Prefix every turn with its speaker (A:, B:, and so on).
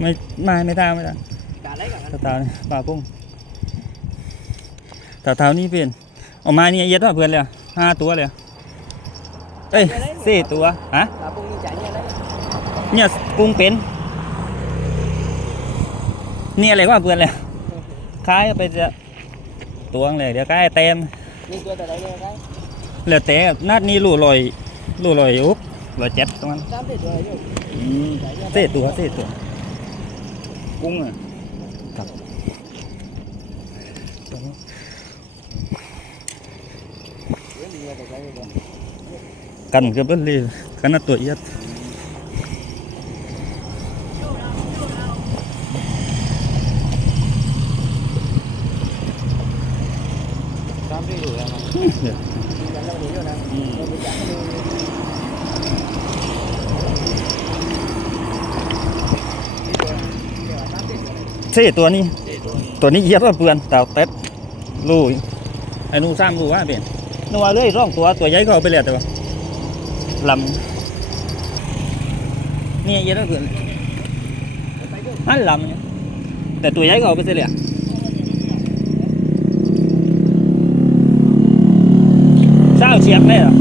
A: ไม่ไม่ไม่ตามไม่ตามตาตาป่าพุ่งตาเท้านี่เป็นออกมาเนี่ยเย็ดว่าเพื่อนเลยห้าตัวเลยเอ้ยสี่ตัวฮะเนี่ยกุ้งเป็นเนี่ยอะไรว่าเพื่อนเลยคล้ายไปจะตัวงเลยเดี๋ยวใกล้เต็มเหลือแต่นัดนี้หลู่ลอยหลู่ลอยอุ๊บ ลอยเจ็ดตรงนั้น
B: tám thì rồi chứ
A: อืมเศษตัวเศษตัว กุ้งอะครับ
B: Nếu mình nghe từ đây rồi
A: กันกับเบิ้ลเลยขนาดตัวเอียด
B: tám thì rồi mà mình chẳng đâu để rồi nè
A: เศษตัวนี้ ตัวนี้เอียดว่าเปือนเต่าเต็ดลูกไอ้นูซ้ำลูกว่าเป็นนูว่าเลยร่องตัวตัวใหญ่ก็เอาไปเลยแต่ว่าลำนี่เอียดว่าเปือนอันลำเนี่ยแต่ตัวใหญ่ก็เอาไปเสียเลยเศร้าเฉียบไหมเหรอ